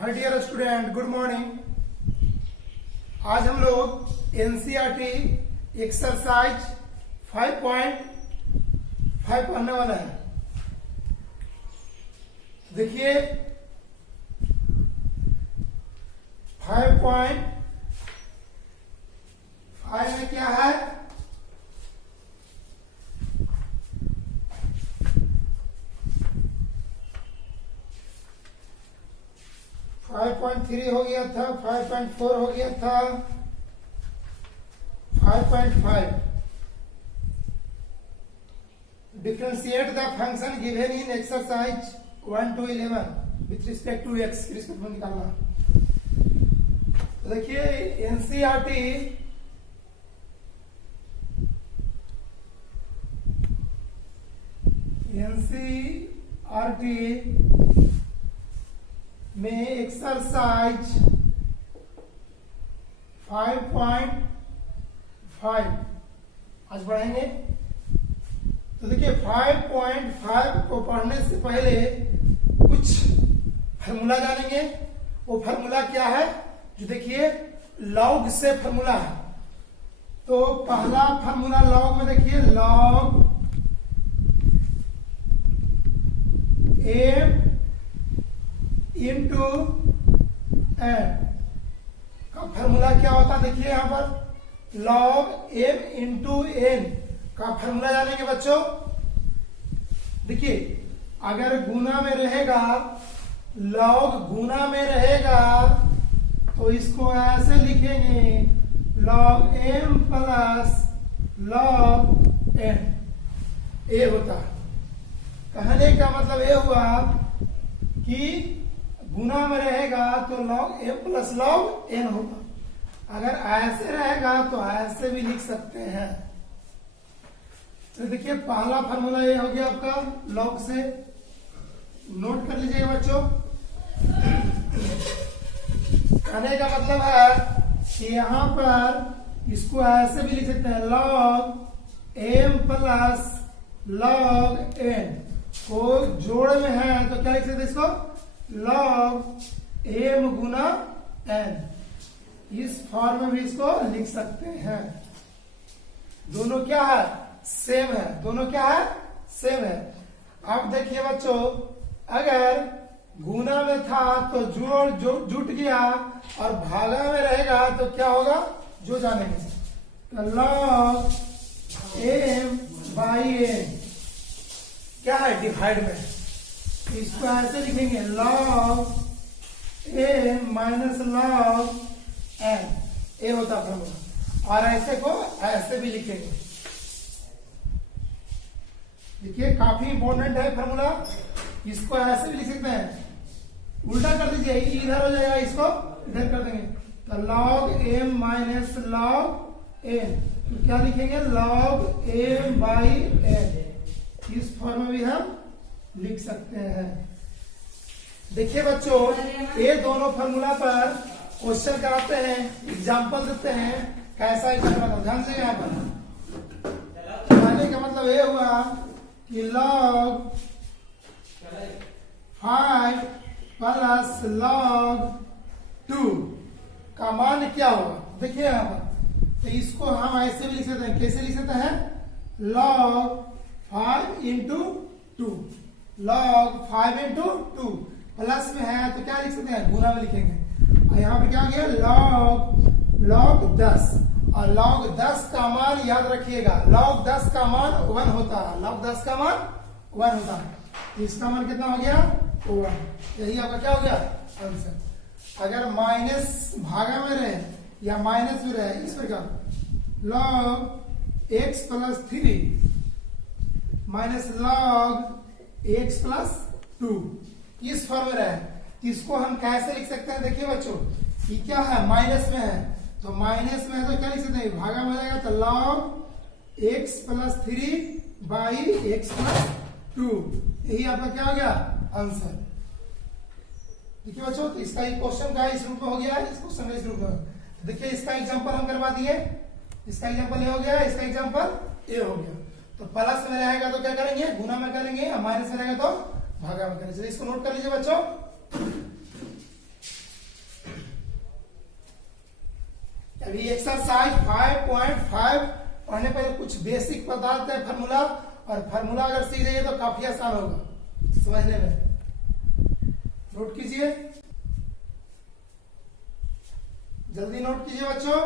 हाय dear student, good morning. आज हम लोग एनसीईआरटी एक्सरसाइज 5.5 पढ़ने वाला है। देखिए 5.5 में क्या है? फाइव 5.3 हो गया था, 5.4 हो गया था, 5.5 differentiate the function given in exercise 1 to 11 with respect to x की रिस्पेक्ट में निकालना। देखिए एनसीईआरटी में एक्सरसाइज 5.5 आज पढ़ेंगे। तो देखिए 5.5 को पढ़ने से पहले कुछ फार्मूला जानेंगे। वो फार्मूला क्या है? जो देखिए लॉग से फार्मूला है। तो पहला फार्मूला लॉग में देखिए लॉग एम इंटू एन का फार्मूला क्या होता है? देखिए यहां पर लॉग एम इंटू एन का फार्मूला जानेंगे बच्चों। देखिए अगर गुना में रहेगा, लॉग गुना में रहेगा तो इसको ऐसे लिखेंगे log M plus log N. ए होता है। कहने का मतलब ये हुआ कि गुना में रहेगा तो log M plus log n होगा। अगर ऐसे रहेगा तो ऐसे भी लिख सकते हैं। तो देखिए पहला फार्मूला ये हो गया आपका लॉग से। नोट कर लीजिएगा बच्चों। कहने का मतलब है कि यहां पर इसको ऐसे भी लिख सकते हैं log M plus log n को जोड़ में है तो क्या लिख सकते हैं इसको? लॉग एम गुना एन। इस फॉर्म में भी इसको लिख सकते हैं। दोनों क्या है? सेम है। दोनों क्या है? सेम है। अब देखिए बच्चों, अगर गुना में था तो जुट गया और भागा में रहेगा तो क्या होगा? जो जानेंगे लॉग एम बाई एन क्या है? डिवाइड में। इसको ऐसे लिखेंगे log M minus log N. ए होता फॉर्मूला। और ऐसे को ऐसे भी लिखेंगे। देखिए काफी इंपॉर्टेंट है फॉर्मूला। इसको ऐसे भी लिख सकते हैं। उल्टा कर दीजिए, इधर हो जाएगा, इसको इधर कर देंगे तो log M minus log n. तो क्या लिखेंगे? Log m by n. इस फॉर्म में भी हम लिख सकते हैं। देखिए बच्चों, ये दोनों फॉर्मूला पर क्वेश्चन कराते हैं, एग्जांपल देते हैं। कैसा एग्जांपल? ध्यान से यहाँ पर कहने का मतलब ये हुआ कि log 5 प्लस log 2 का मान क्या होगा? देखिए यहाँ पर तो इसको हम ऐसे भी लिख सकते हैं। कैसे लिख सकते हैं? log 5 into 2। log 5 into 2 plus में है तो क्या लिख सकते हैं? गुना में लिखेंगे। और यहाँ पे क्या हो गया? log 10। और log 10 का मान याद रखिएगा, log 10 का मान 1 होता है। log 10 का मान 1 होता है। इसका मान कितना हो गया? 1। यही आपका क्या हो गया? आंसर। अगर माइनस भागा में रहे या माइनस में रहे, इस पर क्या log x plus 3 minus log x plus 2 इस फॉर्म में रहे। इसको हम कैसे लिख सकते हैं? देखिए बच्चों, ये क्या है? माइनस में है तो माइनस में है तो क्या लिख सकते हैं? भागा में रहेगा तो log x plus 3 by x plus 2। यही आपका क्या हो गया? आंसर। देखिए बच्चों, तो इसका एक क्वेश्चन का इस रूप में हो गया है, इस क्वेश्चन का इस रूप में। देखिए इसका एग्जांपल हम करवा दिए। इसका एग्जांपल ये हो गया, इसका एग्जांपल ये हो गया। तो प्लस में रहेगा तो क्या करेंगे? गुना में करेंगे। माइनस में रहेगा तो भागा में करेंगे। इसको नोट कर लीजिए बच्चों। अभी एक्सरसाइज 5.5 पढ़ने पहले कुछ बेसिक बता देते हैं फार्मूला, और फार्मूला अगर सीख जाइए तो काफी आसान होगा समझने में। नोट कीजिए, जल्दी नोट कीजिए बच्चों।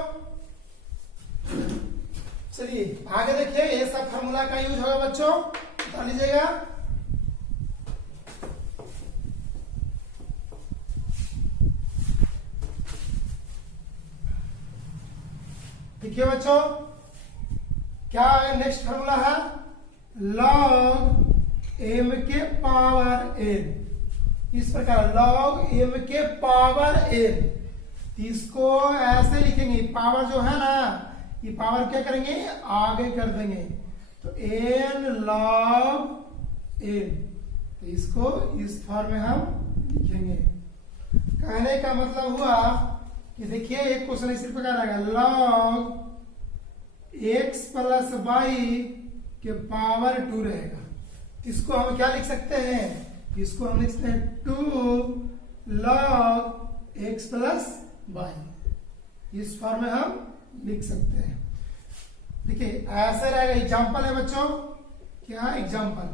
चलिए आगे देखिए, ये सब फार्मूला का यूज होगा बच्चों, बता लीजिएगा। देखिए बच्चों, क्या नेक्स्ट फार्मूला है, log m के पावर n। इस प्रकार log m के पावर n, इसको ऐसे लिखेंगे, पावर जो है ना, ये पावर क्या करेंगे, आगे कर देंगे, तो n log n, तो इसको इस फॉर्म में हम लिखेंगे। कहने का मतलब हुआ कि देखिए एक क्वेश्चन इसी प्रकार आएगा, log x प्लस वाई के पावर 2 रहेगा। इसको हम क्या लिख सकते हैं, इसको हम लिख सकते हैं 2 log x प्लस वाई, इस फॉर्म में हम लिख सकते हैं। देखिए ऐसे रहेगा, एग्जाम्पल है बच्चों, क्या एग्जाम्पल,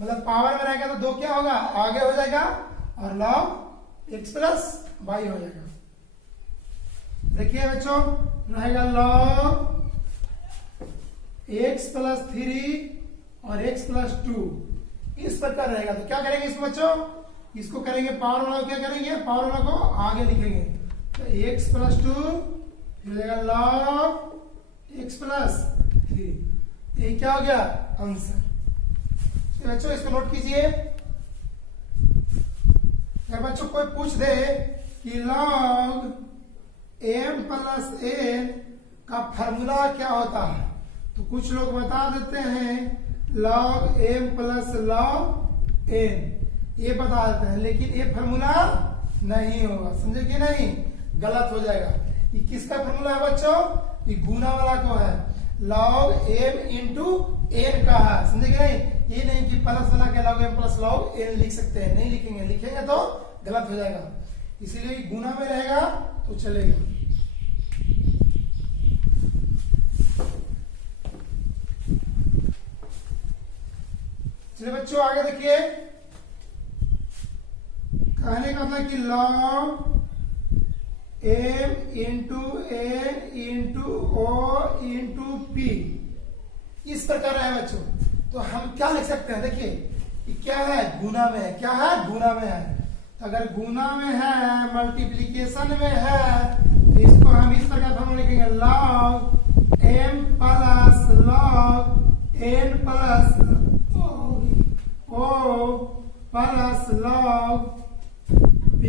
मतलब पावर में रहेगा तो 2 क्या होगा, आगे हो जाएगा, और log x प्लस वाई हो जाएगा। देखिए बच्चों, रहेगा log x प्लस 3 और x प्लस 2, इस प्रकार रहेगा। तो क्या करेंगे इसको बच्चों, इसको करेंगे पावर वाला को, क्या करेंगे, पावर वाला को आगे लिखेंगे, तो x प्लस 2 फिर रहेगा log x प्लस 3, ये क्या हो गया आंसर। तो बच्चों इसको नोट कीजिए। अगर बच्चों कोई पूछ दे कि log m प्लस n का फॉर्मूला क्या होता है, तो कुछ लोग बता देते हैं log m plus log n, ये बता देते हैं, लेकिन ये फॉर्मूला नहीं होगा, समझे कि नहीं, गलत हो जाएगा। ये किसका फॉर्मूला है बच्चों, ये गुना वाला को है, log m इंटू n का है, समझे कि नहीं। ये नहीं कि प्लस वाला के log m plus log n लिख सकते हैं, नहीं लिखेंगे, लिखेंगे तो गलत हो जाएगा, इसीलिए गुना में रहेगा तो चलेगा। चलिए बच्चों आगे देखिए, कहने का मतलब कि log m into n into o into p, इस प्रकार है बच्चों। तो हम क्या लिख सकते हैं, देखिए ये क्या है, गुना में है, क्या है, गुना में है। तो अगर गुना में है, मल्टीप्लीकेशन में है, तो इसको हम इस प्रकार हम लिखेंगे log m plus log n plus o plus log p,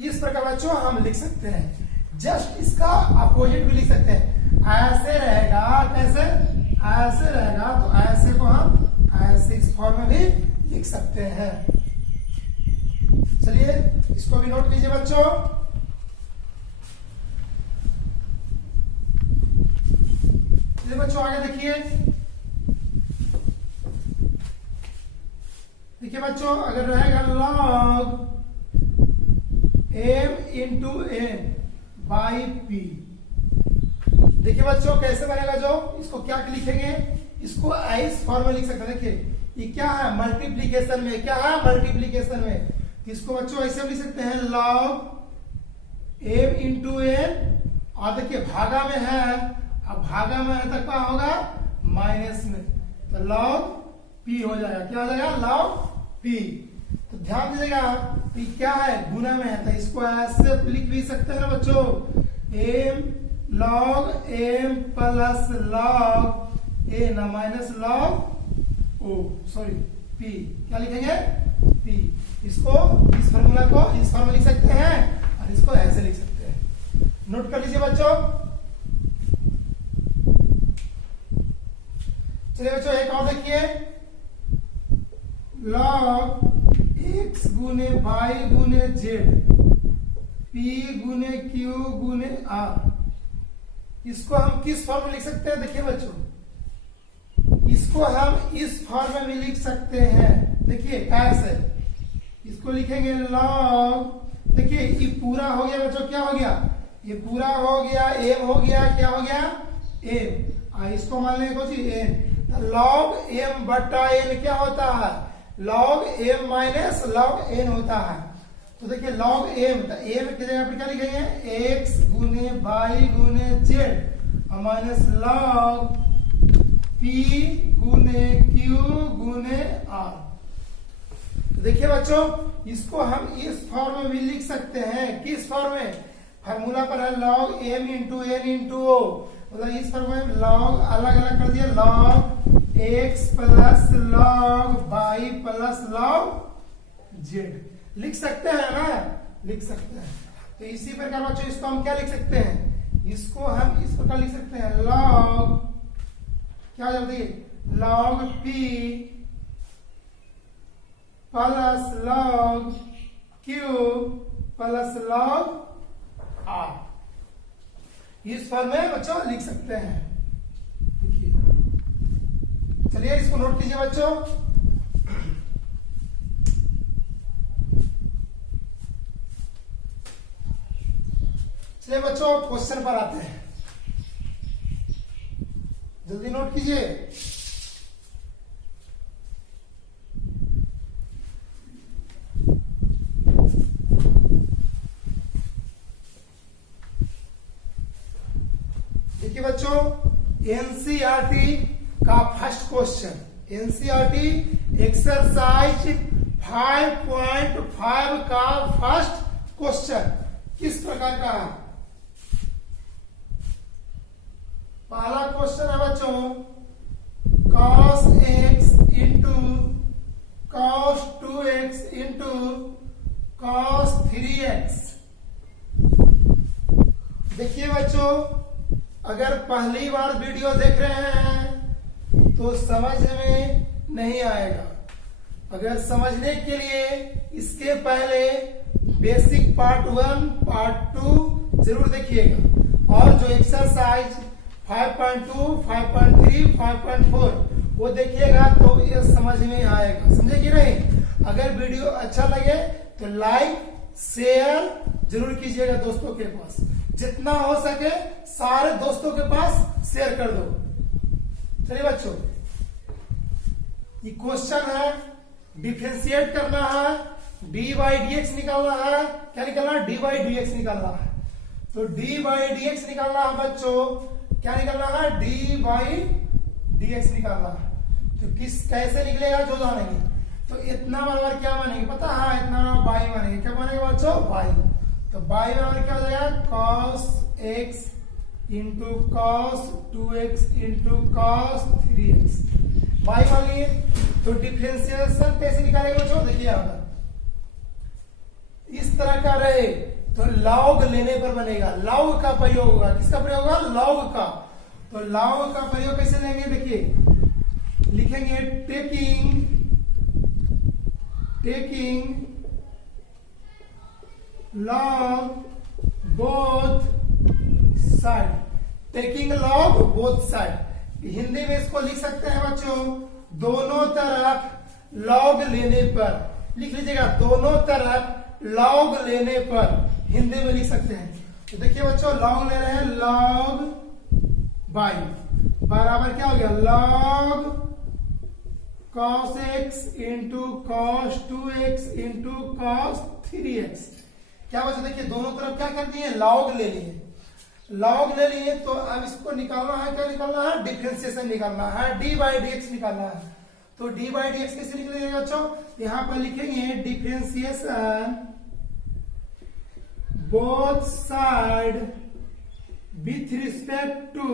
इस प्रकार बच्चों हम लिख सकते हैं। जस्ट इसका अपोजिट भी लिख सकते हैं, ऐसे रहेगा, कैसे, ऐसे रहेगा, तो ऐसे को हम ऐसे इस फॉर्म में भी लिख सकते हैं। चलिए इसको भी नोट कीजिए बच्चों। चलिए बच्चों आगे देखिए, देखिए बच्चों, अगर रहेगा log m into n by p, देखिए बच्चों कैसे बनेगा, जो इसको क्या लिखेंगे, इसको इस फॉर्म में लिख सकते हैं। देखिए ये क्या है, मल्टीप्लीकेशन में, क्या है, मल्टीप्लीकेशन में, इसको बच्चों ऐसे लिख सकते हैं log m इंटू n, और देखिए भागा में है, अब भागा में है तो क्या होगा, माइनस में, तो log p हो जाएगा, क्या हो जाएगा, log p। तो ध्यान दीजिएगा, p क्या है, गुना में है, तो इसको ऐसे लिख भी सकते हैं ना बच्चों, m log m plus log a ना minus log o, sorry p, क्या लिखेंगे, p। इसको इस फार्मूला को इस फॉर्म में लिख सकते हैं, और इसको ऐसे लिख सकते हैं। नोट कर लीजिए बच्चों। चलिए बच्चों एक और देखिए, log x गुने y गुने z, p गुने q गुने r, इसको हम किस फॉर्म में लिख सकते हैं, देखिए बच्चों इसको हम इस फॉर्म में भी लिख सकते हैं। देखिए कैसे, इसको लिखेंगे log, देखिए ये पूरा हो गया बच्चों, क्या हो गया, ये पूरा हो गया, एम हो गया, क्या हो गया, एम। इसको मान लेंगे कुछ एन, तो लॉग एम बटा एन क्या होता है, log M minus log n होता है। तो देखिए लॉग एम, तो एम की जगह पर क्या लिखेंगे, एक्स गुने वाई गुने जेड माइनस लॉग पी गुने क्यू गुने आर। देखिए बच्चों, इसको हम इस फॉर्म में भी लिख सकते हैं। किस फॉर्म में, फार्मूला पर है log m into n into o, मतलब इस फॉर्म में लॉग अलग अलग कर दिया, log x plus log y plus log z लिख सकते हैं ना, लिख सकते हैं। तो इसी प्रकार बच्चों इसको हम क्या लिख सकते हैं, इसको हम इस प्रकार लिख सकते हैं, लॉग क्या हो जाती है, log P plus log Q plus log are, इस फॉर्म में बच्चों लिख सकते हैं। देखिए, चलिए इसको नोट कीजिए बच्चों। चलिए बच्चों क्वेश्चन पर आते हैं, जल्दी नोट कीजिए। देखिए बच्चों, एनसीईआरटी का फर्स्ट क्वेश्चन, एनसीईआरटी एक्सरसाइज 5.5 का फर्स्ट क्वेश्चन किस प्रकार का है। पहला क्वेश्चन है बच्चों, cos x into cos 2x into cos 3x। देखिए बच्चों, अगर पहली बार वीडियो देख रहे हैं तो समझ में नहीं आएगा। अगर समझने के लिए इसके पहले बेसिक पार्ट 1 पार्ट 2 जरूर देखिएगा, और जो एक्सरसाइज 5.2 5.3 5.4 वो देखिएगा तो ये समझ में आएगा, समझे कि नहीं। अगर वीडियो अच्छा लगे तो लाइक शेयर जरूर कीजिएगा दोस्तों के पास, जितना हो सके सारे दोस्तों के पास शेयर कर दो। चलिए बच्चों, ये क्वेश्चन है, डिफरेंशिएट करना है, डी बाई डी एक्स निकालना है। क्या निकालना है, डी बाई डी एक्स निकालना है। तो डी बाई डी एक्स निकालना है बच्चों, क्या निकालना है, डी बाई डी एक्स निकालना है। तो किस कैसे निकलेगा जो जानेंगे। तो इतना बराबर क्या मानेंगे पता है, इतना बराबर बाई मानेंगे। क्या मानेंगे बच्चों, बाई। तो बाई बराबर क्या हो जाएगा, cos x into cos 2x into cos 3x, by मान लिए। तो डिफरेंशिएशन कैसे निकालेंगे बच्चों, देखिए यहाँ पर इस तरह का रहे तो लॉग लेने पर बनेगा, लॉग का प्रयोग होगा। किसका प्रयोग होगा, लॉग का। तो लॉग का प्रयोग कैसे लेंगे, देखिए लिखेंगे taking log both side, taking log both side. Hindi में इसको लिख सकते हैं बच्चों, दोनों तरफ लॉग लेने पर, लिख लीजिएगा दोनों तरफ लॉग लेने पर, हिंदी में लिख सकते हैं। तो देखिए बच्चों, लॉग ले रहे हैं, लॉग बाई बराबर क्या हो गया, log cos x into cos 2x into cos 3x। क्या बच्चों, देखिए दोनों तरफ क्या कर दिए, लॉग ले लिए। लॉग ले लिए तो अब इसको निकालना है, क्या निकालना है, डिफरेंशिएशन निकालना है, डी बाई डी एक्स निकालना है। तो डी बाई डी एक्स कैसे निकलेगा बच्चों, यहां पर लिखेंगे differentiation both side with respect to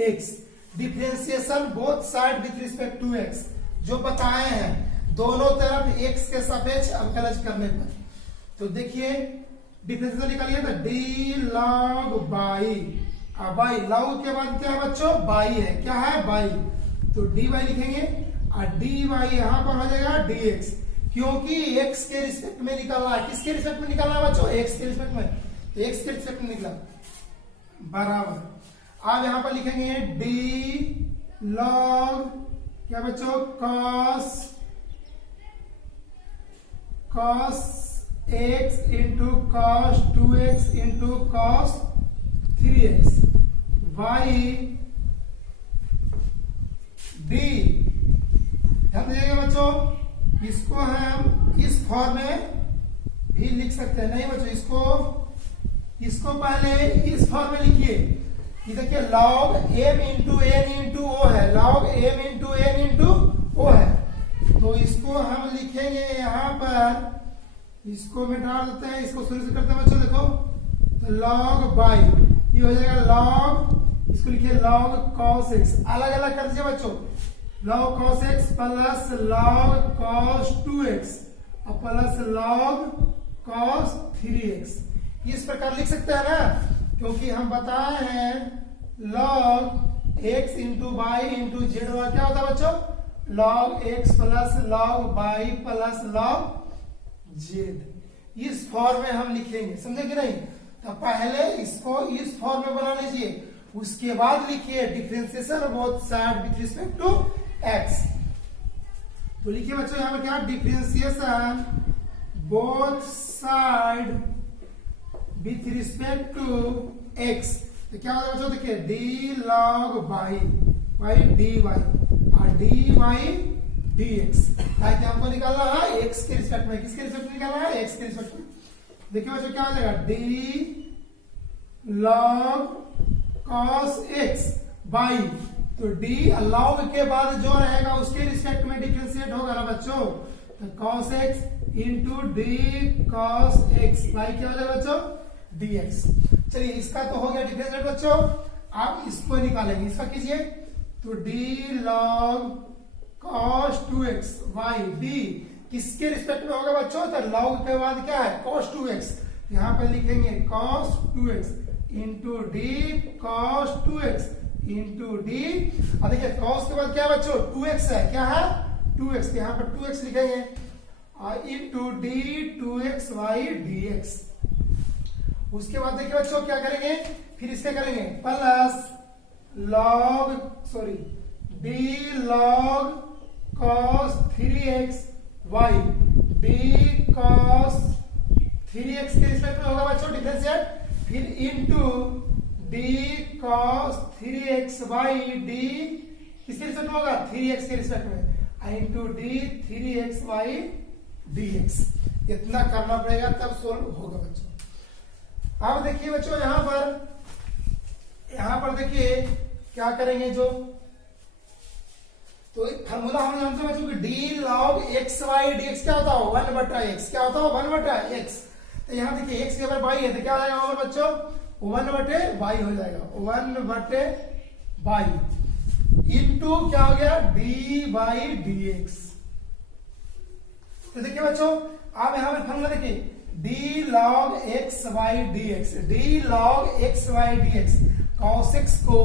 x, differentiation both side with respect to x जो बताए हैं, दोनों तरफ एक्स के सापेक्ष अवकलज करने पर। तो देखिए डिफरेंशिएशन निकालिए तो D log by, by log के बाद क्या है बच्चों, बाई है, क्या है, बाई। तो डी बाई लिखेंगे और डी बाई यहां पर हो जाएगा डी एक्स, क्योंकि एक्स के रिस्पेक्ट में निकालना है। किसके रिस्पेक्ट में निकालना है बच्चों, एक्स के रिस्पेक्ट में। तो एक्स के रिस्पेक्ट में निकला बराबर। अब यहां पर लिखेंगे डी लॉग क्या बच्चों, cos x into cos 2x into cos 3x y d। ध्यान दीजिएगा बच्चों, इसको हम इस फॉर्म में भी लिख सकते हैं। नहीं बच्चों, इसको पहले इस फॉर्म में लिखिए कि देखिए log m into n into o है, log m into n into o है। तो इसको हम लिखेंगे यहाँ पर, इसको मिटा देते हैं, इसको शुरू से करते हैं बच्चों। देखो तो log बाई ये हो जाएगा log, इसको लिखिए log cos x, अलग अलग कर दीजिए बच्चों, log cos x plus log cos 2x और प्लस log cos 3x। इस प्रकार लिख सकते हैं ना, क्योंकि हम बताए हैं log x into y into z क्या होता है बच्चों, log x plus log y plus log z। इस फॉर्म में हम लिखेंगे, समझे कि नहीं। तो पहले इसको इस फॉर्म में बना लीजिए, उसके बाद लिखिए differentiation both side with respect to x। तो लिखिए बच्चों यहाँ पर क्या, differentiation both side with respect to x। तो क्या होगा बच्चों, देखिए d log y dy और dy dx। ताकि हमको निकालना है x के रिस्पेक्ट में, किसके रिस्पेक्ट में निकालना है, x के रिस्पेक्ट में। देखिए बच्चों क्या हो जाएगा, d log cos x by, तो d log के बाद जो रहेगा उसके रिस्पेक्ट में डिफरेंशिएट होगा ना बच्चों। तो cos x into d cos x by क्या हो जाएगा बच्चों, dx। चलिए इसका तो हो गया डिफरेंशिएट बच्चों, आप इसको निकालेंगे, इसका कीजिए। तो d log cos 2x y d किसके रिस्पेक्ट में होगा बच्चों, तो log के बाद क्या है, cos 2x। यहाँ पे लिखेंगे cos 2x into d cos 2x into d। और देखिए cos के बाद क्या है बच्चों, 2x है, क्या है 2x, यहाँ पर 2x लिखेंगे और इंटू d 2xy dx। उसके बाद देखिए बच्चों क्या करेंगे, फिर इसके करेंगे plus log d log cos 3x y d cos 3x के रिस्पेक्ट में होगा बच्चों डिफरेंशिएट, फिर into d cos 3xy d किसके रिस्पेक्ट में होगा, 3x के रिस्पेक्ट में, इंटू d 3xy dx। इतना करना पड़ेगा तब सोल्व होगा बच्चों। अब देखिए बच्चों यहाँ पर देखिए क्या करेंगे, जो तो फॉर्मूला हम जानते हैं बच्चों कि d log xy dx क्या होता है, 1 बटा x, क्या होता है 1 बटा x। तो यहाँ देखिए x के ऊपर y है, तो क्या हो जाएगा और बच्चों 1 बटे y हो जाएगा, 1 बटे y इंटू क्या हो गया d बाई dx। तो देखिए बच्चों आप यहाँ पे फॉर्मूला देखिए d log xy dx, d log xy dx, cos x को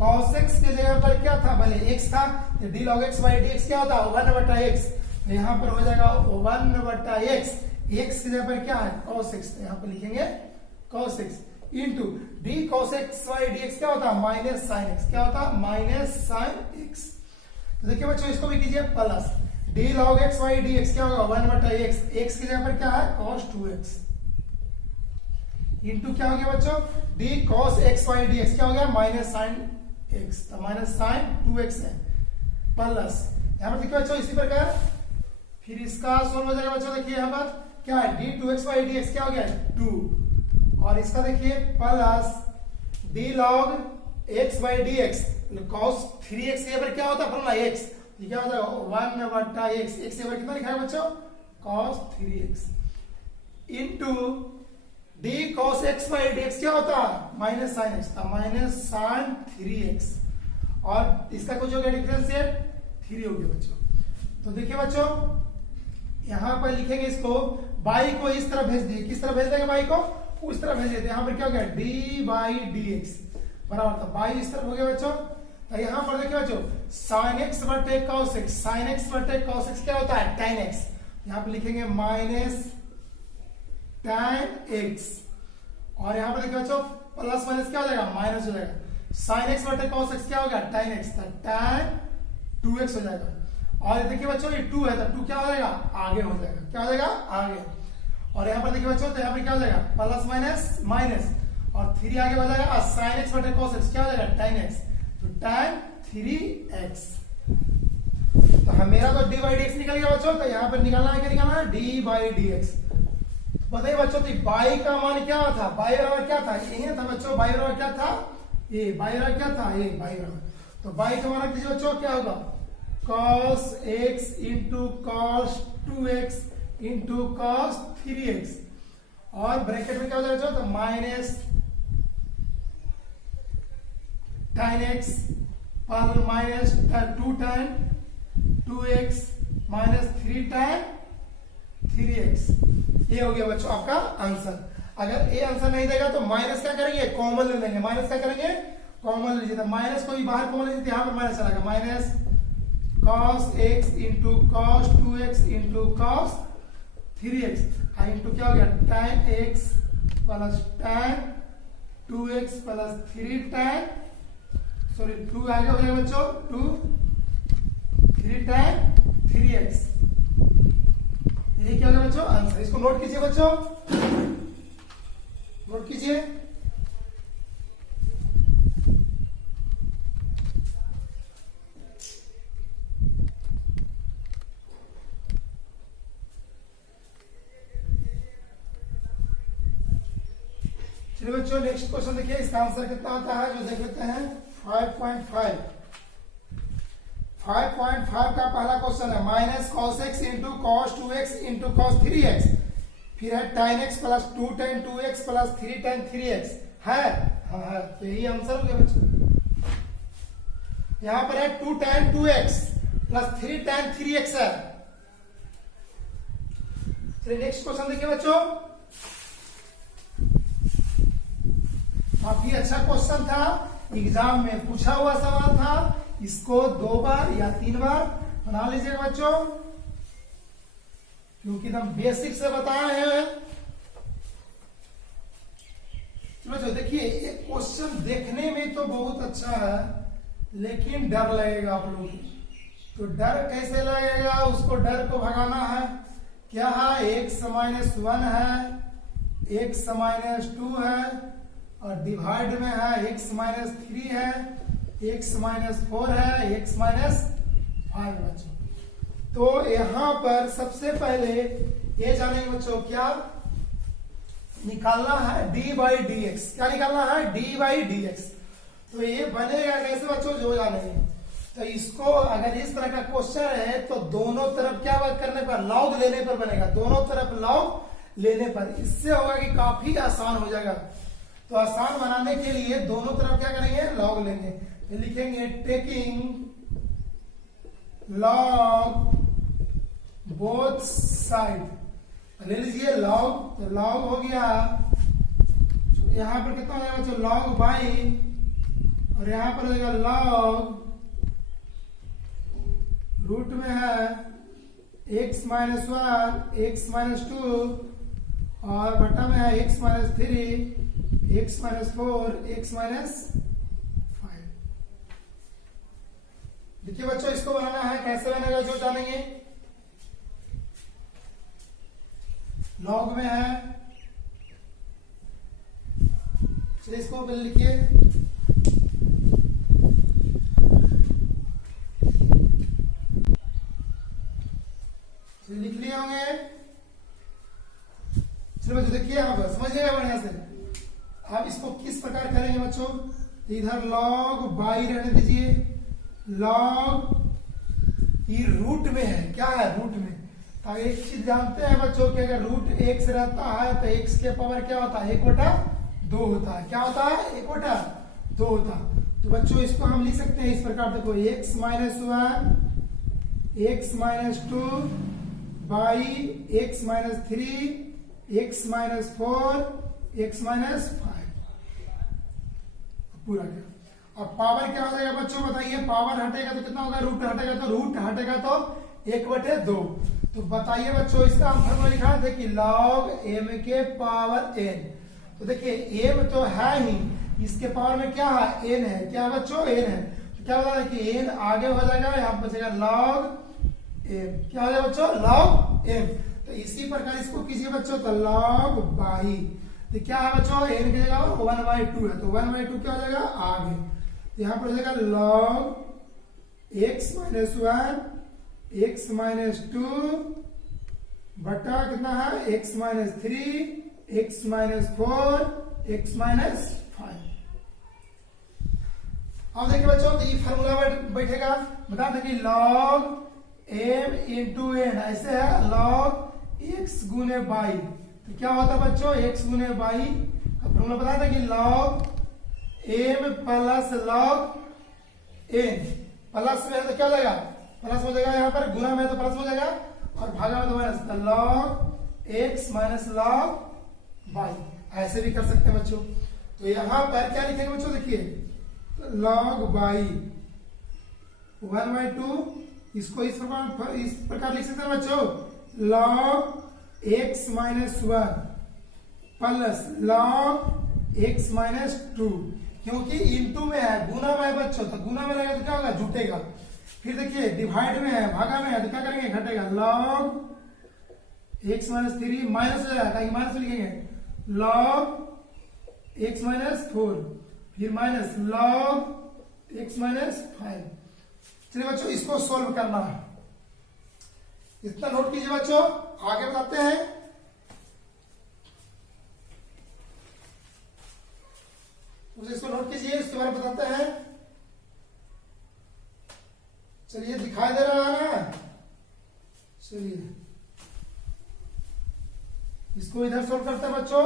cos x के जगह पर क्या था, भले x था, तो d log xy dx क्या होता है 1 बटा x। तो यहाँ पर हो जाएगा 1 बटा x, x की जगह पर क्या है cos x, तो यहाँ पर लिखेंगे cos x into d cos xy dx क्या होता है माइनस साइन x, क्या होता है माइनस साइन x। तो देखिए बच्चों इसको भी कीजिए plus d log xy dx क्या होगा 1 बटा x, x की जगह पर क्या है cos 2x इंटू क्या हो गया बच्चों d cos xy dx क्या हो गया माइनस साइन x, तो माइनस साइन 2x है, प्लस यहाँ पर देखिए बच्चों इसी प्रकार फिर इसका सोल्व हो जाएगा बच्चों। देखिए यहाँ पर क्या है d 2xy dx क्या हो गया 2, और इसका देखिए plus d log xy dx cos 3x के ऊपर क्या होता है फॉर्मूला x, ये क्या हो जाएगा 1 बटा x, x के ऊपर कितना लिखा है बच्चों cos 3x इंटू d cos xy dx क्या होता है minus sine x, minus sine 3x, और इसका कुछ हो गया डिफरेंशिएट 3 हो गया बच्चों। तो देखिए बच्चों यहाँ पर लिखेंगे इसको y को इस तरफ भेज दिए, किस तरफ भेज देंगे y को उस तरफ भेज देते, यहाँ पर क्या हो गया d बाई dx बराबर था y इस तरफ हो गया बच्चों। तो यहाँ पर देखिए बच्चों sin x बटे cos x, sin x बटे cos x क्या होता है tan x, यहाँ पर लिखेंगे माइनस tan x, और यहाँ पर देखिए बच्चों प्लस माइनस क्या हो जाएगा माइनस हो जाएगा, sin x बटे cos x क्या हो गया tan x, tan 2x हो जाएगा, और देखिए बच्चों ये 2 है तो 2 क्या हो जाएगा आगे हो जाएगा, क्या हो जाएगा आगे, और यहाँ पर देखिए बच्चों, तो यहाँ पर क्या हो जाएगा प्लस माइनस माइनस, और 3 आगे बढ़ जाएगा sin x बटे cos x, क्या हो जाएगा tan x, तो tan 3x। तो मेरा तो d by dx निकल गया बच्चों, तो यहाँ पर निकालना है, क्या निकालना है d by dx। बताइए बच्चों, तो बाई का मान क्या था, बाई बराबर क्या था, यही था बच्चों, बाई बराबर क्या था, ये बाई बराबर क्या था, ये बाई बराबर, तो बाई का मान कीजिए बच्चों, क्या होगा cos x into cos 2x into cos 3x, और ब्रैकेट में क्या हो जाएगा, तो माइनस tan x पर minus 2 tan 2x minus 3 tan 3x। ये हो गया बच्चों आपका आंसर। अगर ये आंसर नहीं देगा तो माइनस क्या करेंगे, कॉमन ले लेंगे, माइनस क्या करेंगे, कॉमन ले लीजिए, माइनस कोई बाहर कॉमन ले लीजिए, यहाँ पर माइनस चलेगा, minus cos x into cos 2x into cos 3x into क्या हो गया tan x plus tan 2x plus 3 tan, sorry 2 आगे हो जाएगा बच्चों, 2 3 tan 3x। ये क्या होगा बच्चों आंसर। इसको नोट कीजिए बच्चों, नोट कीजिए। चलिए बच्चों नेक्स्ट क्वेश्चन देखिए, इसका आंसर कितना होता है, जो देख लेते हैं 5.5 का पहला क्वेश्चन है minus cos x into cos 2x into cos 3x, फिर है tan x plus 2 tan 2x plus 3 tan 3x है, हाँ है, तो यही आंसर हो गया बच्चों। यहाँ पर है 2 tan 2x plus 3 tan 3x है। चलिए नेक्स्ट क्वेश्चन देखिए बच्चों, काफी अच्छा क्वेश्चन था, एग्जाम में पूछा हुआ सवाल था, इसको 2 बार या 3 बार बना लीजिएगा बच्चों, क्योंकि हम बेसिक से बताए हैं। चलो देखिए, ये क्वेश्चन देखने में तो बहुत अच्छा है, लेकिन डर लगेगा आप लोगों को। तो डर कैसे लगेगा, उसको डर को भगाना है। क्या है, x माइनस 1 है, x माइनस 2 है, और डिवाइड में है x माइनस 3 है, x माइनस 4 है, x माइनस 5 बच्चों। तो यहां पर सबसे पहले ये जानेंगे बच्चों, क्या निकालना है d बाई डी एक्स, क्या निकालना है d बाई डी एक्स। तो ये बनेगा कैसे बच्चों, जो जानेंगे। तो इसको अगर इस तरह का क्वेश्चन है तो दोनों तरफ क्या करने पर, लॉग लेने पर बनेगा, दोनों तरफ लॉग लेने पर, इससे होगा कि काफी आसान हो जाएगा। तो आसान बनाने के लिए दोनों तरफ क्या करेंगे, लॉग लेंगे, तो लिखेंगे टेकिंग लॉग बोथ साइड, ले लीजिए लॉग, तो लॉग हो गया, यहां पर कितना हो जाएगा बच्चों, लॉग बाई, और यहां पर हो जाएगा लॉग, रूट में है x माइनस 1 x माइनस 2, और बटा में है x minus 3 x minus 4 x minus 5। देखिए बच्चों, इसको बनाना है, कैसे बनेगा जो जानेंगे। लॉग में है, चलिए इसको लिखिए, लिख लिए होंगे। चलो बच्चों देखिए, आप समझिएगा बढ़िया से। आप इसको किस प्रकार करेंगे बच्चों, इधर लॉग बाई रहने दीजिए, लॉग ये रूट में है, क्या है रूट में। तो एक चीज जानते हैं बच्चों कि अगर रूट x रहता है तो x के पावर क्या होता है, 1/2 होता है, क्या होता है 1/2 होता है। तो बच्चों इसको हम लिख सकते हैं इस प्रकार, देखो x minus 1 x minus 2 by x minus 3 x minus 4 x minus 5 पूरा क्या। अब पावर क्या हो जाएगा बच्चों, बताइए, पावर हटेगा तो कितना होगा, रूट हटेगा तो, रूट हटेगा तो 1/2। तो बताइए बच्चों, इसका हम फॉर्मूला लिखा है, देखिए लॉग m के पावर n। तो देखिए m तो है ही, इसके पावर में क्या है, n है, क्या बच्चों n है। तो क्या होगा कि n आगे हो जाएगा, यहाँ बचेगा लॉग m, क्या हो जाएगा बच्चों, लॉग m। तो इसी प्रकार इसको कीजिए बच्चों, तो log बाई, तो क्या है बच्चों, n की जगह 1/2 है, तो 1/2 क्या हो जाएगा आगे, तो यहाँ पर हो जाएगा log x minus 1 x minus 2 बटा कितना है x minus 3 x minus 4 x minus 5। अब देखिए बच्चों, तो ये फार्मूला बैठेगा, बता दें कि log m इंटू एन ऐसे है log x गुने बाई, तो क्या होता है बच्चों x गुने बाई का फार्मूला बता दें कि log m plus log n, plus में है तो क्या हो जाएगा प्लस हो जाएगा, यहाँ पर गुना में है तो प्लस हो जाएगा और भागा में तो माइनस, तो log x minus log by, ऐसे भी कर सकते हैं बच्चों। तो यहाँ पर क्या लिखेंगे बच्चों, देखिए log बाई 1/2, इसको इस प्रकार लिख सकते हैं बच्चों, log x minus 1 plus log x minus 2, क्योंकि इंटू में है, गुना में है बच्चों, तो गुना में रहेगा तो क्या होगा जुटेगा। फिर देखिए डिवाइड में है, भागा में है, तो क्या करेंगे घटेगा, log x माइनस 3 माइनस हो जाएगा, माइनस लिखेंगे log x माइनस 4, फिर माइनस log x माइनस 5। चलिए बच्चों इसको सॉल्व करना है, इतना नोट कीजिए बच्चों, आगे बताते हैं। इसको नोट कीजिए, इसके बारे में बताते हैं। चलिए दिखाई दे रहा है ना, चलिए इसको इधर सॉल्व करते हैं बच्चों,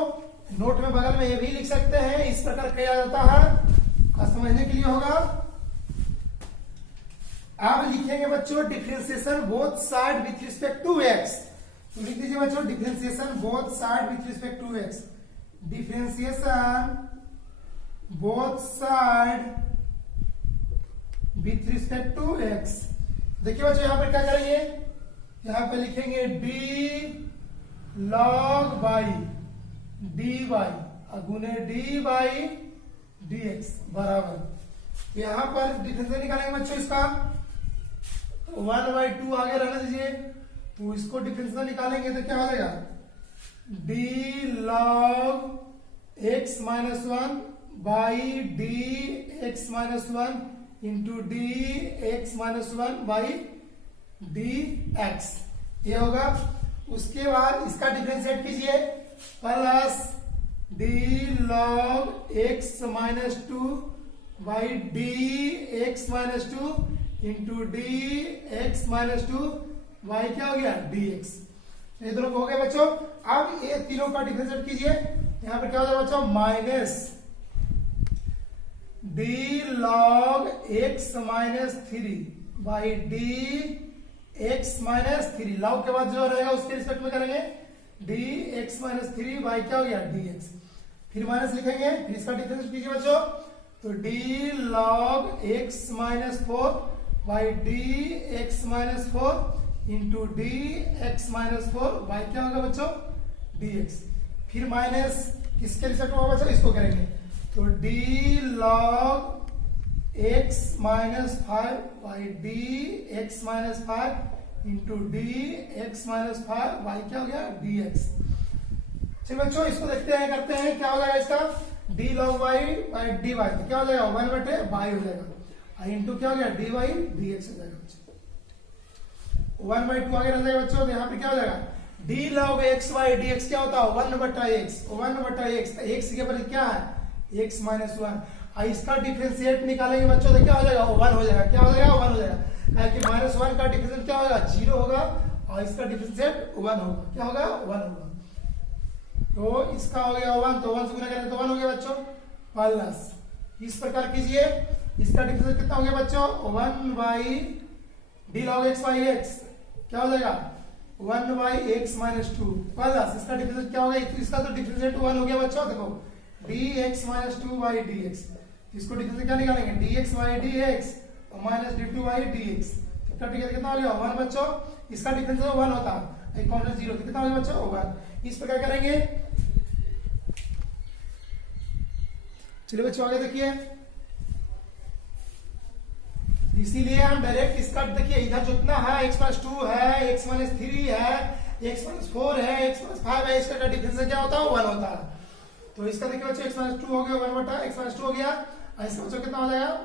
नोट में बगल में ये भी लिख सकते हैं, इस प्रकार किया जाता है, समझने के लिए होगा। अब लिखेंगे बच्चों differentiation both side with respect to x, तो लिख दीजिए बच्चों differentiation both side with respect to x, differentiation both side with respect to x। देखिए बच्चों यहाँ पर क्या करेंगे, यहाँ पे लिखेंगे d log बाई dy गुने d बाई dx बराबर, यहाँ पर डिफरेंशियल निकालेंगे बच्चों इसका, 1/2 आगे रहने दीजिए, तो इसको डिफरेंशियल निकालेंगे तो क्या हो जाएगा d log x minus 1 by d x minus 1 into D x minus 1 by D x, ये होगा। उसके बाद इसका डिफरेंशिएट कीजिए, plus D log x minus 2 by D x minus 2 into D x minus 2 by क्या हो गया डी एक्स। ये दोनों हो गए बच्चों। अब ये तीनों का डिफरेंशिएट कीजिए, यहां पर क्या हो जाएगा बच्चों minus D log x minus 3 by D x minus 3, log के बाद जो रहेगा उसके रिस्पेक्ट में करेंगे डी एक्स माइनस 3 बाई क्या हो गया डी एक्स, फिर माइनस लिखेंगे, फिर इसका डिफरेंस कीजिए बच्चों, तो D log x minus 4 by D x minus 4 into D x minus 4 by क्या होगा बच्चों डी एक्स, फिर माइनस किसके रिस्पेक्ट में होगा बच्चों इसको करेंगे, तो D log x minus 5 by D x minus 5 into D x minus 5 by क्या हो गया डी एक्स। चलिए बच्चों इसको देखते हैं, करते हैं क्या हो जाएगा इसका, d log y by d y, तो क्या हो जाएगा 1 बटे बाई हो जाएगा, इंटू क्या हो गया डी वाई डी एक्स हो जाएगा बच्चों, 1/2 आगे रह जाएगा बच्चों, तो यहाँ पे क्या हो जाएगा D log x by D x क्या होता है 1 बटा एक्स, 1 बटा एक्स, एक्स के ऊपर क्या है एक्स माइनस 1, इसका डिफरेंशिएट निकालेंगे बच्चों तो क्या हो जाएगा 1 हो जाएगा, क्या हो जाएगा 1 हो जाएगा, कि माइनस 1 का डिफरेंशिएट क्या होगा 0 होगा और इसका डिफरेंशिएट 1 होगा, क्या होगा 1 होगा, तो इसका हो गया 1, तो 1 से गुना करें तो 1 हो गया बच्चों, प्लस इस प्रकार कीजिए, इसका डिफरेंशिएट कितना हो गया बच्चों 1 by D log x by x क्या हो जाएगा 1 बाई एक्स माइनस 2 प्लस इसका डिफरेंशिएट क्या हो गया, इसका तो डिफरेंशिएट 1 हो गया बच्चों, देखो D x minus 2 by D x, इसको डिफरेंशिएट क्या निकालेंगे D x by D x minus D 2 by D x, कितना हो गया 1 बच्चों, इसका डिफरेंशिएट 1 होता है कॉन्स्टेंट 0, तो कितना हो गया बच्चों 1, इस प्रकार करेंगे। चलिए बच्चों आगे देखिए, इसीलिए हम डायरेक्ट इसका देखिए इधर जितना है x प्लस 2 है x माइनस 3 है x माइनस 4 है, x माइनस 5 है, इसका डिफरेंस क्या होता है 1 होता है। तो इसका देखिए बच्चों x माइनस 2 हो गया 1 बटा x माइनस 2 हो गया, और इसका बच्चों कितना हो जाएगा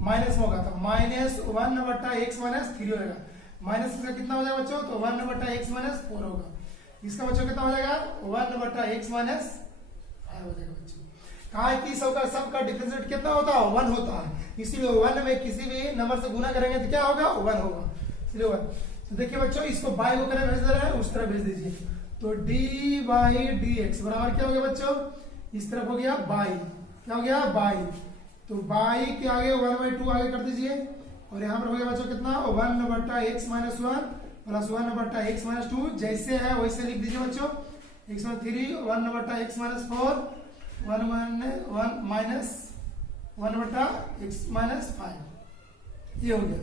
माइनस में होगा, तो माइनस 1 बटा x माइनस 3 होगा। माइनस इसका कितना हो जाएगा बच्चों, तो 1 बटा x माइनस 4 होगा। इसका बच्चों कितना हो जाएगा 1 बटा x माइनस 5 हो जाएगा बच्चों। कहा कि सबका डिफरेंस रेट कितना होता है 1 होता है, इसीलिए 1 में किसी भी नंबर से गुना करेंगे तो क्या होगा 1 होगा, इसलिए 1। तो देखिए बच्चों इसको बाय को करें भेज दे रहे हैं, उस तरह भेज दीजिए। तो डी बाई डी एक्स बराबर क्या हो गया बच्चों, इस तरफ हो गया बाई, क्या हो गया बाई, तो बाई के आगे 1/2 आगे कर दीजिए, और यहाँ पर हो गया बच्चों कितना 1 बटा एक्स माइनस 1 प्लस 1 बटा एक्स माइनस 2, जैसे है वैसे लिख दीजिए बच्चों। एक्स माइनस 3 1 बटा एक्स माइनस 4 1 माइनस 1 बटा एक्स माइनस 5, ये हो गया।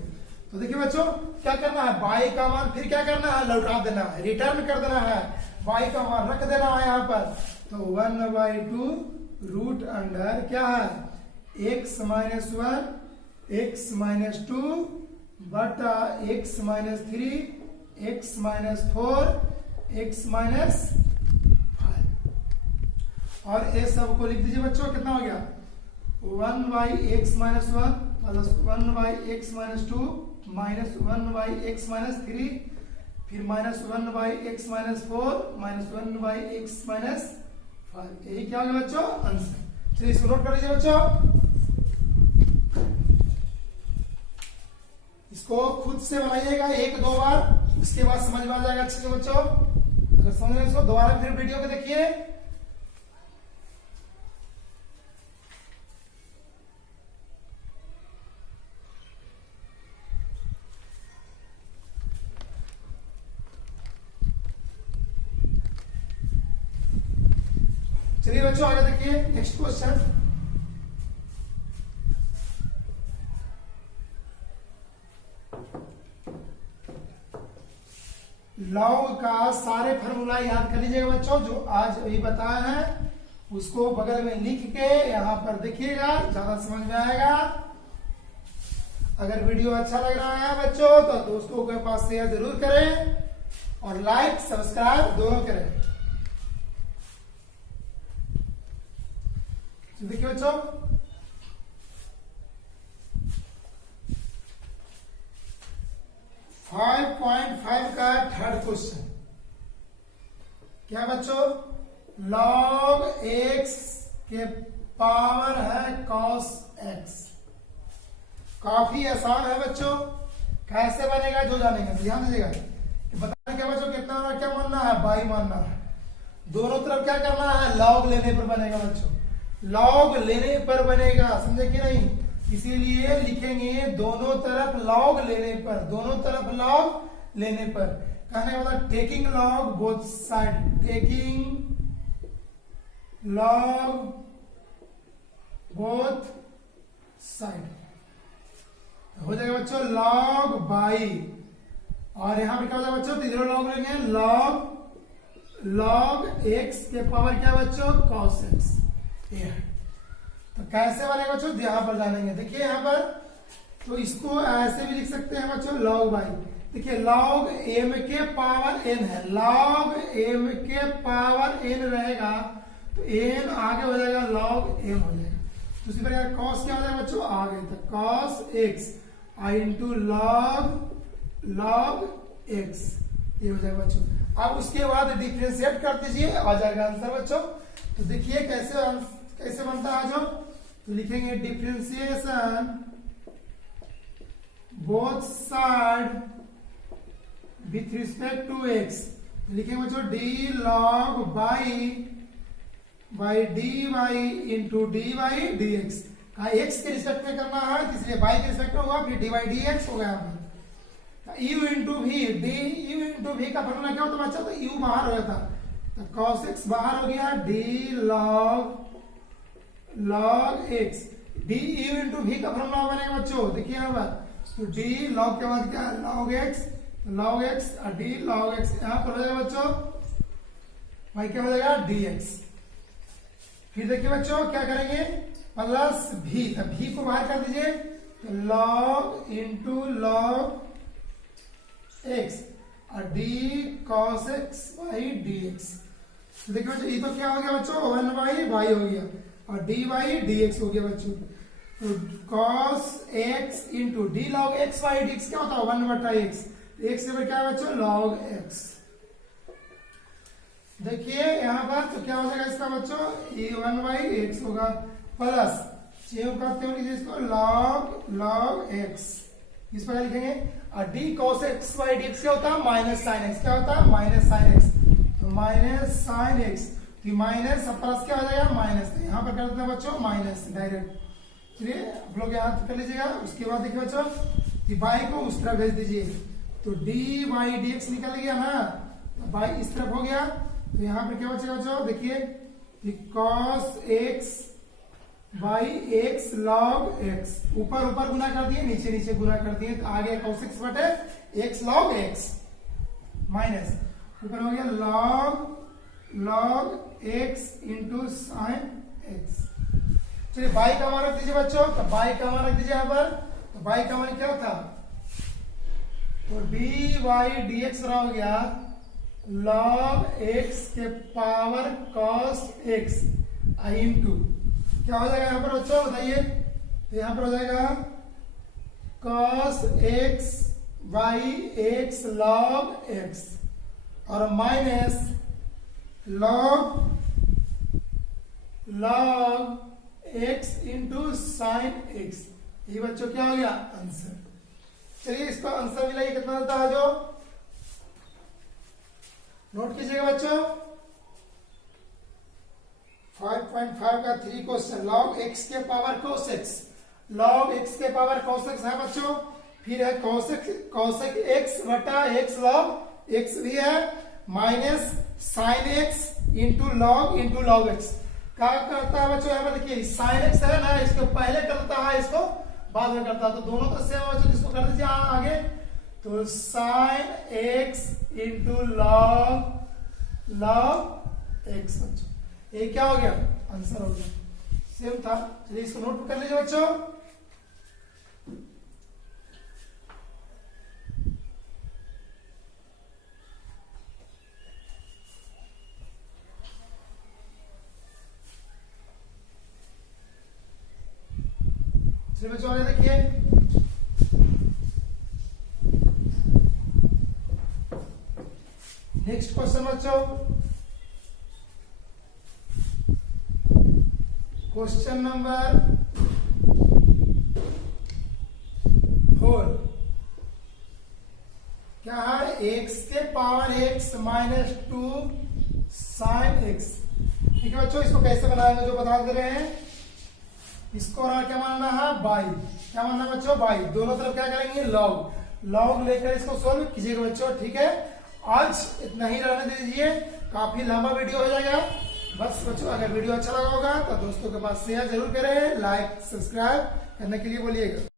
तो देखिए बच्चों क्या करना है, बाई का मान फिर क्या करना है लौटा देना है, रिटर्न कर देना है, बाई का मान रख देना है यहाँ पर। तो 1/2 रूट अंडर क्या है x माइनस 1 x माइनस 2 बटा x minus 3 x minus 4 x minus 5, और ये सबको लिख दीजिए बच्चों, कितना हो गया 1 by x minus 1 plus 1 by x minus 2 minus 1 by x minus 3 फिर minus 1 by x minus 4 minus 1 by x minus 5, यही क्या हो गया बच्चों आंसर। चलिए इसको नोट कर लीजिए बच्चों, इसको खुद से बनाइएगा 1-2 बार, उसके बाद समझ में आ जाएगा अच्छे से बच्चों। अगर समझ रहे इसको दोबारा फिर वीडियो को देखिए। चलिए बच्चों आगे देखिए नेक्स्ट क्वेश्चन। लॉग का सारे फार्मूला याद कर लीजिएगा बच्चों, जो आज अभी बताया है उसको बगल में लिख के यहां पर देखिएगा, ज्यादा समझ में आएगा। अगर वीडियो अच्छा लग रहा है बच्चों तो दोस्तों के पास शेयर जरूर करें, और लाइक सब्सक्राइब दोनों करें। देखिए बच्चों 5.5 का थर्ड क्वेश्चन क्या बच्चों, log x के पावर है cos x। काफी आसान है बच्चों, कैसे बनेगा जो जानेगा ध्यान दीजिएगा। बताना क्या बच्चों, कितना क्या मानना है बाई मानना है, दोनों तरफ क्या करना है log लेने पर बनेगा बच्चों, log लेने पर बनेगा, समझे कि नहीं। इसीलिए लिखेंगे दोनों तरफ log लेने पर, दोनों तरफ log लेने पर। कहने का मतलब taking log both side, taking log both side हो जाएगा बच्चों log बाई, और यहां पर क्या हो जाएगा बच्चों, तीसरा log लेंगे log x के पावर क्या बच्चों cos x। तो कैसे बनेगा बच्चों यहां पर जानेंगे। देखिए यहां पर तो इसको ऐसे भी लिख सकते हैं बच्चों log बाई। देखिए log m के पावर n है, log m के पावर n रहेगा तो n आगे हो जाएगा log m हो जाएगा। दूसरी प्रकार cos क्या हो जाएगा बच्चों आगे, तो cos x into log x, ये हो जाएगा बच्चों। अब उसके बाद डिफरेंशिएट कर दीजिए, आ जाएगा आंसर बच्चों। तो देखिए कैसे बनता है जो, तो लिखेंगे differentiation both side with respect to x, लिखेंगे बच्चों d log by dy into dy dx। का x के रिस्पेक्ट में करना है इसलिए y के रिस्पेक्ट में होगा, फिर dy dx होगा यहाँ पर। u into v, u into v का फॉर्मूला क्या होता है बच्चा, तो u बाहर हो जाता, तो cos x बाहर हो गया, d log x, d u into v का फॉर्मूला बनेगा बच्चों। देखिए यहाँ पर तो d log के बाद क्या है log x और d log x यहाँ पर हो जाएगा बच्चों, भाई क्या हो जाएगा dx। फिर देखिए बच्चों क्या करेंगे प्लस v, तो v को बाहर कर दीजिए, तो log इंटू log x और D cos x by D x. देखिए बच्चों ये तो क्या हो गया बच्चों, 1 बाई हो गया और डी बाई डी एक्स हो गया बच्चों। तो cos x into D log x by D x क्या होता है 1/x, एक्स के क्या है बच्चों लॉग एक्स। देखिए यहाँ पर तो क्या हो जाएगा इसका बच्चों, ये 1/x होगा प्लस चेव करते हो इसको लॉग एक्स, इस पर लिखेंगे। और D cos x by D x क्या होता है माइनस साइन एक्स, क्या होता है माइनस साइन एक्स, तो minus sine x, minus plus क्या हो जाएगा माइनस, यहाँ पर कर देते हैं बच्चों माइनस डायरेक्ट। चलिए आप लोग यहाँ कर लीजिएगा। उसके बाद देखिए बच्चों बाई को उस तरफ भेज दीजिए, तो डी बाई डी एक्स निकल गया ना, बाई इस तरफ हो गया, तो यहाँ पर क्या बचेगा बच्चों देखिए cos x by x log x, ऊपर ऊपर गुना कर दिए नीचे नीचे गुना कर दिए, तो आ गया कॉस एक्स बटे एक्स लॉग एक्स माइनस ऊपर हो गया log x into sine x. चलिए बाई का मान रख दीजिए बच्चों, तो बाई का मान रख दीजिए यहाँ पर, तो बाई का मान क्या था, तो डी वाई डी एक्स हो गया लॉग एक्स के पावर कॉस एक्स आई इंटू क्या हो जाएगा यहाँ पर बच्चों बताइए, तो यहाँ पर हो जाएगा cos x by x log x और minus log x into sine x. ये बच्चों क्या हो गया आंसर। चलिए इसका आंसर मिला, ये कितना आता है जो नोट कीजिएगा बच्चों 5.5 का 3 क्वेश्चन, लॉग एक्स के power cos x, log x के पावर cos x है बच्चों, फिर है cos x बटा x लॉग x भी है, minus sine x into log x. क्या करता है बच्चों यहाँ पर देखिए साइन एक्स है ना, इसको पहले करता है इसको बाद में करता है, तो दोनों तो सेम बच्चों, इसको कर दीजिए आगे, तो sine x into log x बच्चों, ये क्या हो गया आंसर हो गया, सेम था। चलिए इसको नोट कर लीजिए बच्चों। चलिए बच्चों आगे देखिए, नेक्स्ट क्वेश्चन बच्चों, क्वेश्चन नंबर 4 क्या है, एक्स के power x minus 2 sine x. ठीक है बच्चों, इसको कैसे बनाएंगे जो बता दे रहे हैं, इसको क्या मानना है बाई, क्या मानना है बच्चों बाई, दोनों तरफ क्या करेंगे लॉग लेकर इसको सोल्व कीजिएगा बच्चों। ठीक है, आज इतना ही रहने दीजिए, काफी लंबा वीडियो हो जाएगा। बस बच्चों अगर वीडियो अच्छा लगा होगा तो दोस्तों के पास शेयर जरूर करें, लाइक सब्सक्राइब करने के लिए बोलिएगा।